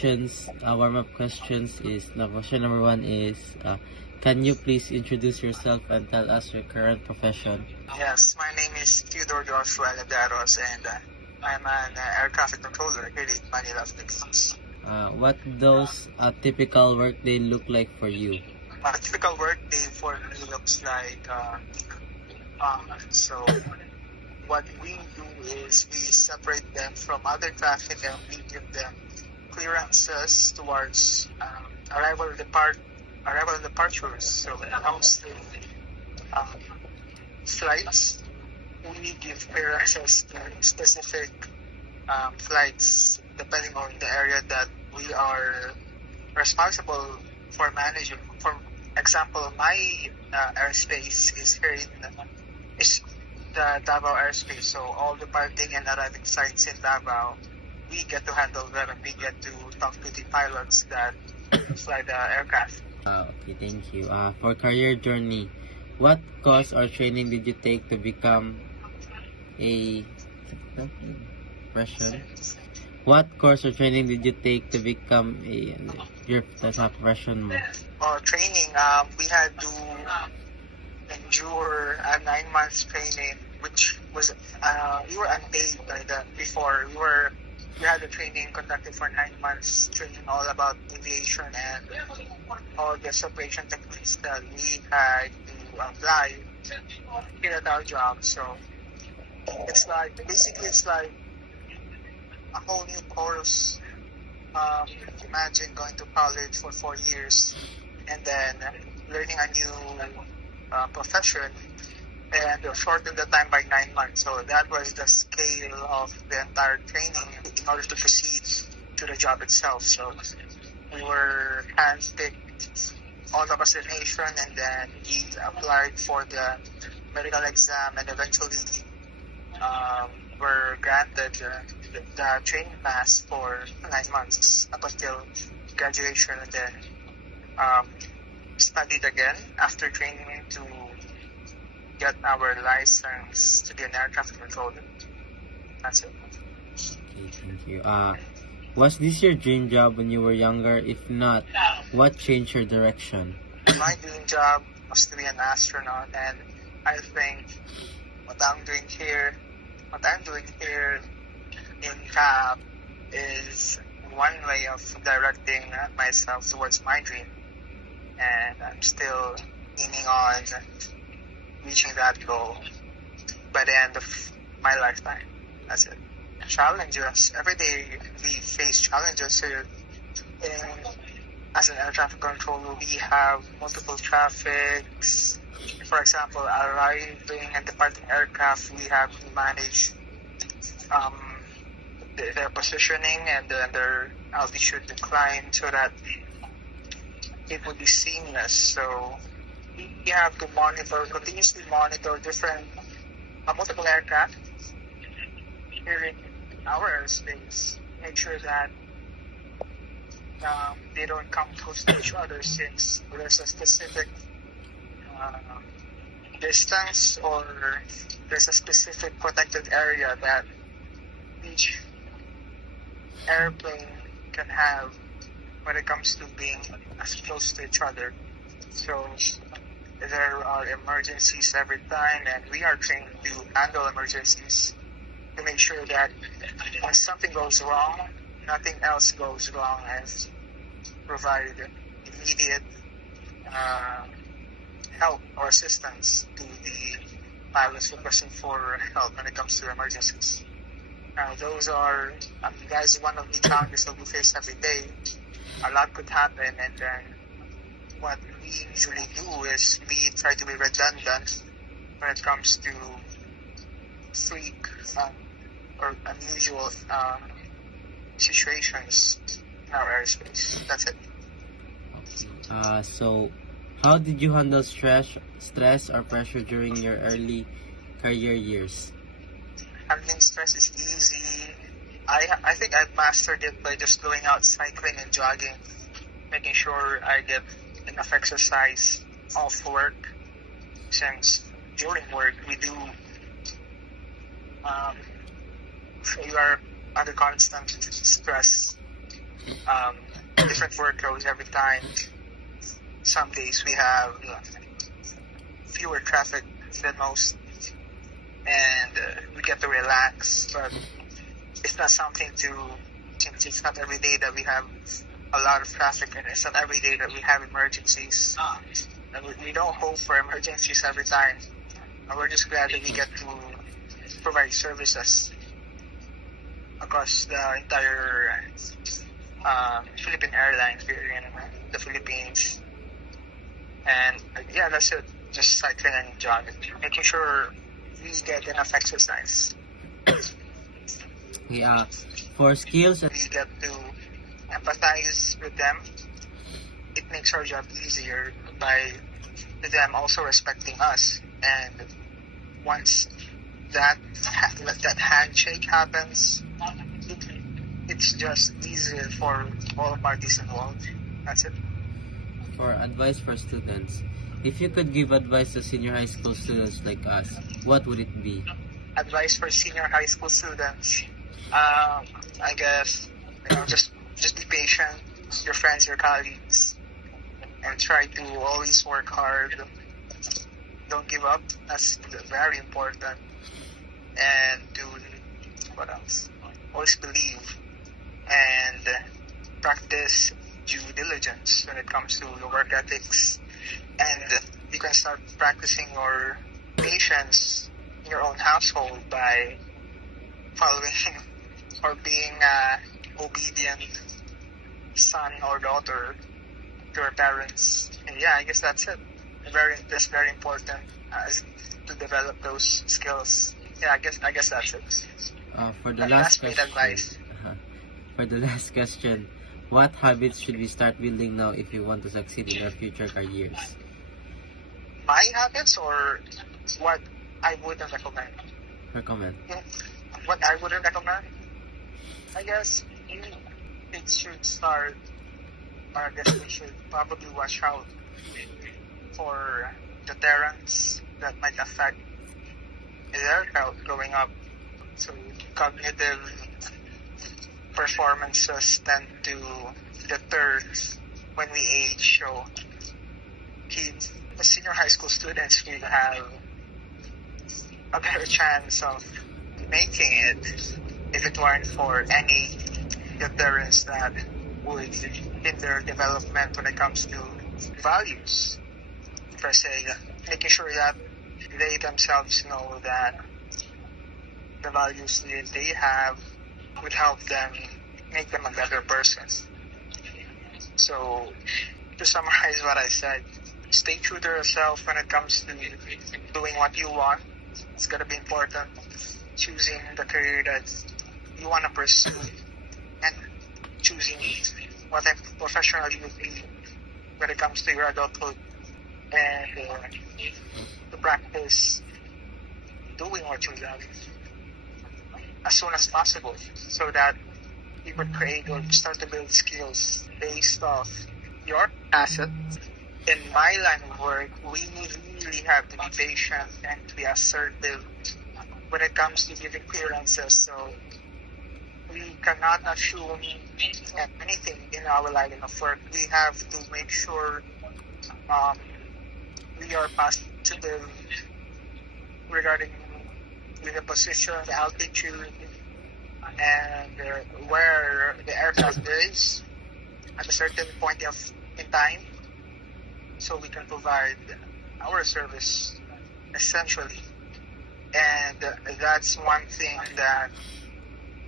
questions, warm-up questions is, question number one is, can you please introduce yourself and tell us your current profession? Yes, my name is Theodore Joshua Ladaros, and I'm an air traffic controller here in Manila, Philippines. What those typical workday look like for you? A typical workday for me looks like, so what we do is we separate them from other traffic and we give them clearances towards arrival and departures. So when it comes to flights, we give clearances to specific flights depending on the area that we are responsible for managing. For example, my airspace is here is the Davao airspace, so all departing and arriving flights in Davao, we get to handle them and we get to talk to the pilots that fly the aircraft. Okay, thank you. For career journey, what course or training did you take to become a profession? What course or training did you take to become your profession? Training, we had to endure a 9 months training, which was we were unpaid before. We had a training conducted for 9 months, training all about aviation and all the separation techniques that we had to apply here at our job. So it's like a whole new course. Imagine going to college for 4 years and then learning a new profession and shorten the time by 9 months. So that was the scale of the entire training in order to proceed to the job itself. So we were handpicked all of us in the nation, and then we applied for the medical exam and eventually were granted the training pass for 9 months up until graduation, and then studied again after training to get our license to be an air traffic controller. That's it. Okay, thank you. Was this your dream job when you were younger? If not, what changed your direction? My dream job was to be an astronaut, and I think what I'm doing here in CAP is one way of directing myself towards my dream, and I'm still aiming on reaching that goal by the end of my lifetime. That's it. Challenges. Every day we face challenges here. And as an air traffic controller, we have multiple traffics. For example, arriving and departing aircraft, we have to manage their positioning and their altitude decline so that it would be seamless. So we have to continuously monitor different multiple aircraft here in our airspace. Make sure that they don't come close to each other, since there's a specific distance or there's a specific protected area that each airplane can have when it comes to being as close to each other. So there are emergencies every time, and we are trained to handle emergencies to make sure that when something goes wrong, nothing else goes wrong, and provide immediate help or assistance to the pilots requesting for help when it comes to emergencies. Those are, guys, one of the challenges that we face every day. A lot could happen, and then what we usually do is we try to be redundant when it comes to freak or unusual situations in our airspace. That's it. So how did you handle stress or pressure during your early career years? Handling stress is easy. I think I've mastered it by just going out cycling and jogging, making sure I get enough exercise off work, since during work we do you are under constant stress um, different workloads every time. Some days we have fewer traffic than most, and we get to relax. But it's not something to, since it's not every day that we have a lot of traffic, and it's not every day that we have emergencies. And we don't hope for emergencies every time. And we're just glad that we get to provide services across the entire Philippine Airlines here in the Philippines. And yeah, that's it. Just cycling and jogging, making sure we get enough exercise. Yeah, for skills, We get to empathize with them. It makes our job easier by them also respecting us. And once that handshake happens, it's just easier for all parties involved. That's it. for advice for students, if you could give advice to senior high school students like us, what would it be? Advice for senior high school students. I guess just be patient, with your friends, your colleagues, and try to always work hard. Don't give up. That's very important. And do what else? Always believe and practice due diligence when it comes to your work ethics. And you can start practicing your patience in your own household by following or being obedient son or daughter to your parents. And yeah, I guess that's it. That's very important to develop those skills. Yeah, I guess that's it. For the That's last great question, advice. for the last question, what habits should we start building now if we want to succeed in our future careers? My habits or what I wouldn't recommend? Recommend. What I wouldn't recommend? I guess it should start, or I guess we should probably watch out for deterrents that might affect their health growing up. So cognitive performances tend to deter when we age. So the senior high school students will have a better chance of making it if it weren't for any deterrents that would hinder development when it comes to values, per se. Making sure that they themselves know that the values that they have would help them make them a better person. So, to summarize what I said, stay true to yourself when it comes to doing what you want. It's going to be important. Choosing the career that you want to pursue and choosing what type of professional you would be when it comes to your adulthood, and to practice doing what you love as soon as possible so that you could create or start to build skills based off your asset. In my line of work, we really have to be patient and to be assertive when it comes to giving clearances. So we cannot assume anything in our line of work. We have to make sure we are positive regarding the position, the altitude, and where the aircraft is at a certain point in time, so we can provide our service essentially. And that's one thing that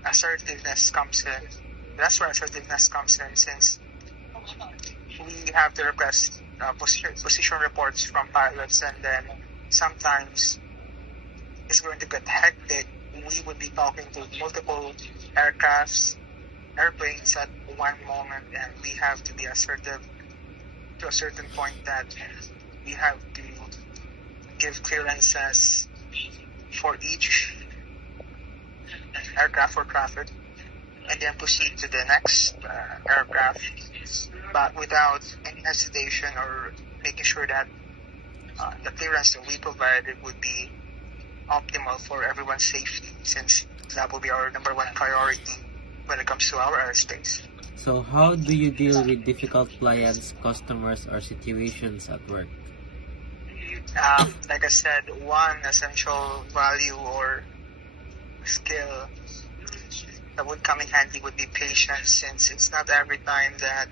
assertiveness comes in. That's where assertiveness comes in, since we have to request position reports from pilots, and then sometimes it's going to get hectic. We would be talking to multiple airplanes at one moment, and we have to be assertive to a certain point that we have to give clearances for each aircraft or traffic, and then proceed to the next aircraft, but without any hesitation, or making sure that the clearance that we provided would be optimal for everyone's safety, since that will be our number one priority when it comes to our airspace. So how do you deal with difficult clients, customers, or situations at work? Like I said, one essential value or skill that would come in handy would be patience, since it's not every time that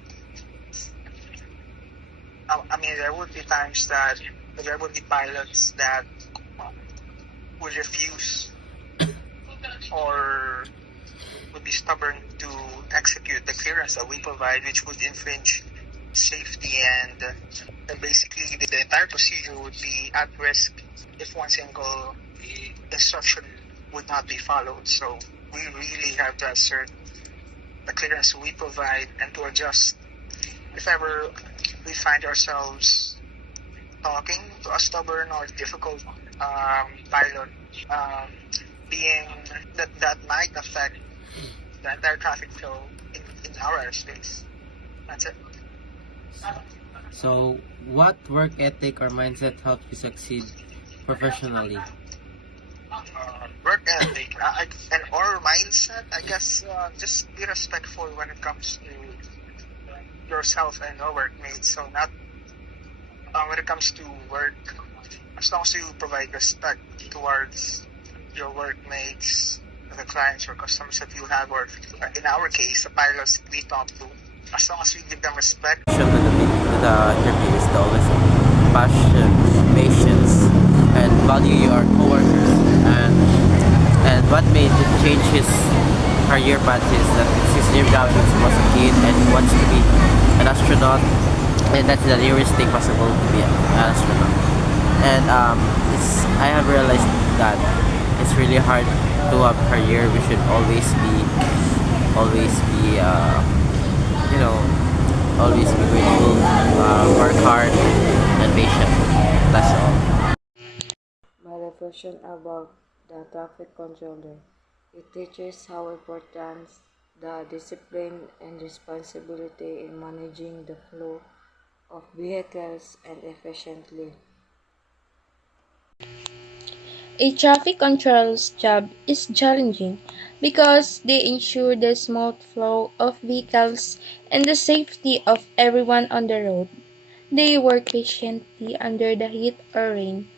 there would be times that there would be pilots that would refuse or would be stubborn to execute the clearance that we provide, which would infringe safety, and basically the entire procedure would be at risk if one single instruction would not be followed. So we really have to assert the clearance we provide and to adjust if ever we find ourselves talking to a stubborn or difficult pilot, being that might affect the entire traffic flow in our airspace. That's it. So what work ethic or mindset helps you succeed professionally? Work ethic and or mindset, I guess, just be respectful when it comes to yourself and your workmates. So not when it comes to work, as long as you provide respect towards your workmates, the clients or customers that you have, or in our case, the pilots that we talk to, as long as we give them respect. To the interview is to always passion, patience, and value your coworkers. And what made him change his career path is that it's his dream job since he was a kid and he wants to be an astronaut, and that's the nearest thing possible to be an astronaut. And I have realized that it's really hard to have a career. We should always be always be grateful, work hard, and patient. That's all. My reflection about the traffic controller. It teaches how important the discipline and responsibility in managing the flow of vehicles and efficiently. A traffic control's job is challenging because they ensure the smooth flow of vehicles and the safety of everyone on the road. They work patiently under the heat or rain,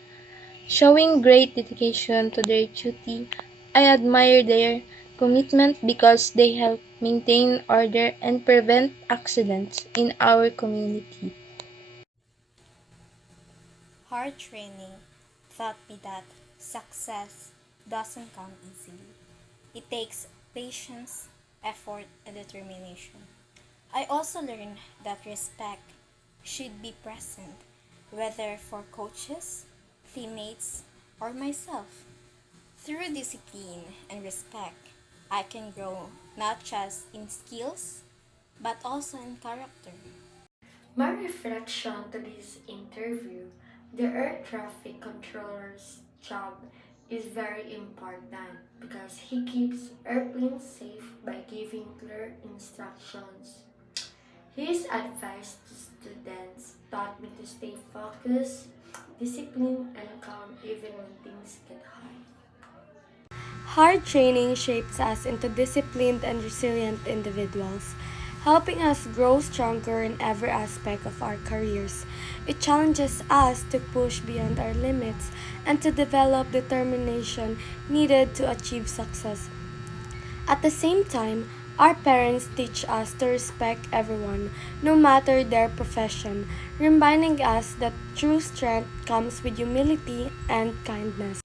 showing great dedication to their duty. I admire their commitment because they help maintain order and prevent accidents in our community. Hard training taught me that success doesn't come easily. It takes patience, effort, and determination. I also learned that respect should be present, whether for coaches, teammates, or myself. Through discipline and respect, I can grow not just in skills, but also in character. My reflection to this interview, the air traffic controller's job is very important because he keeps airplanes safe by giving clear instructions. His advice to students taught me to stay focused, disciplined, and calm even when things get hard. Hard training shapes us into disciplined and resilient individuals, helping us grow stronger in every aspect of our careers. It challenges us to push beyond our limits and to develop determination needed to achieve success. At the same time, our parents teach us to respect everyone, no matter their profession, reminding us that true strength comes with humility and kindness.